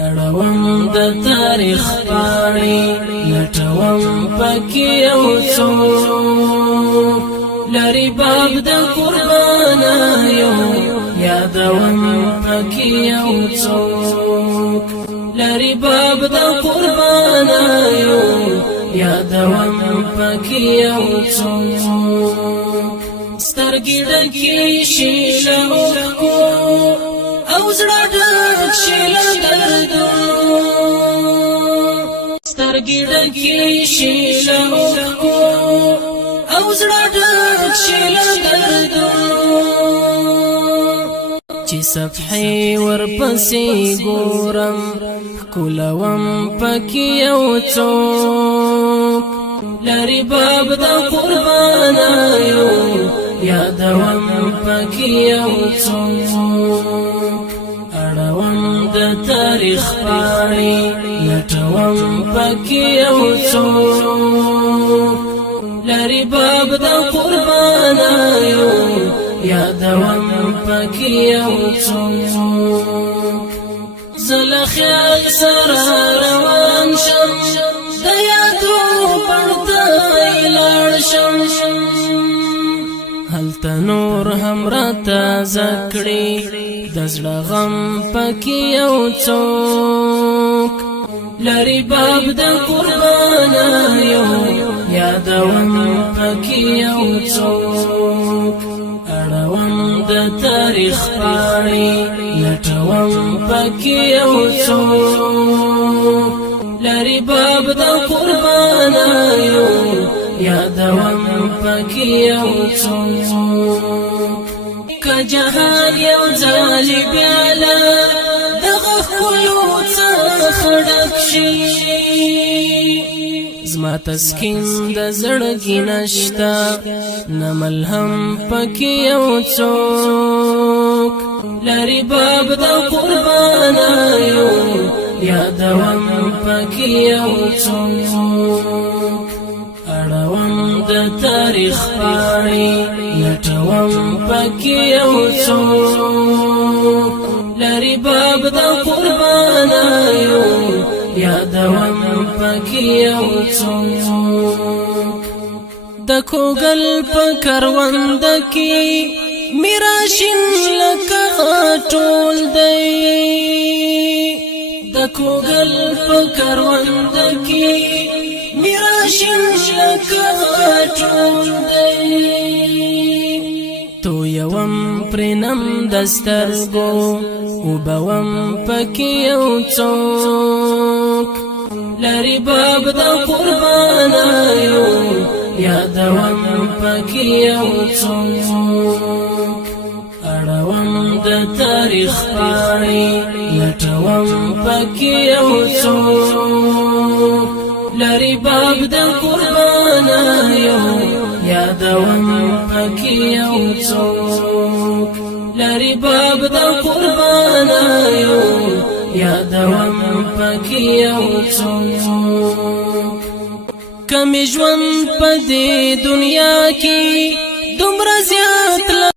اړوم د تاریخ پاڼې لټوم پکې یو څوک لري باب د قربانیو یادوم پکې یو څوک لري باب د قربانیو یادوم پکې یو څوک سترګې ډکې شي له اوښکو او زړه ډک شي له دردونو سترګې ډکې شي له اوښکو او زړه ډک شي له دردونو چې صفحې ورپسې ګورم ښکلوم پکې یو څوک لري باب د قربانیو یادوم پکې یو څوک اړوم د تاریخ پاڼې لټوم پکې یو څوک لري باب د قربانیو یادوم پکې یو څوک زه له خیال سره روان شم د یادو پړ ته لاړ شم هلته نور هم راتازه کړي د زړه غم پکې یو څوک لري باب د قربانیو یادوم پکې یو څوک اړوم د تاریخ پاڼې لټوم پکې یو څوک لري باب د قربانیو یادوم پکې یو څوک که جهان یو ځل بیا دغه ښکلو څخه ډک شي زما تسکین د زړګي نشته نه ملهم پکې یو څوک لري باب د قربانیو یادوم پکې یو څوک اړوم د تاریخ پاڼې لټوم پکې یو څوک لري باب د قربانیو یادوم پکې یو څوک د کوګل په کرونده کې میراشین لکه ټول دی د کوګل په کرونده کې میراشین لکه ټول دی تو یوم پرنم دسترګو وبوم پکې یو څوک لري باب د قربانیو یادوم پکې یو څوک اړوم د تاریخ پاڼې لټوم پکې یو څوک لري باب د قربانیو یادوم پکې یو څوک لري باب د قربانیو یادوم پکې یو څوک کمی ژوند په دې دنیا کې دومره زیات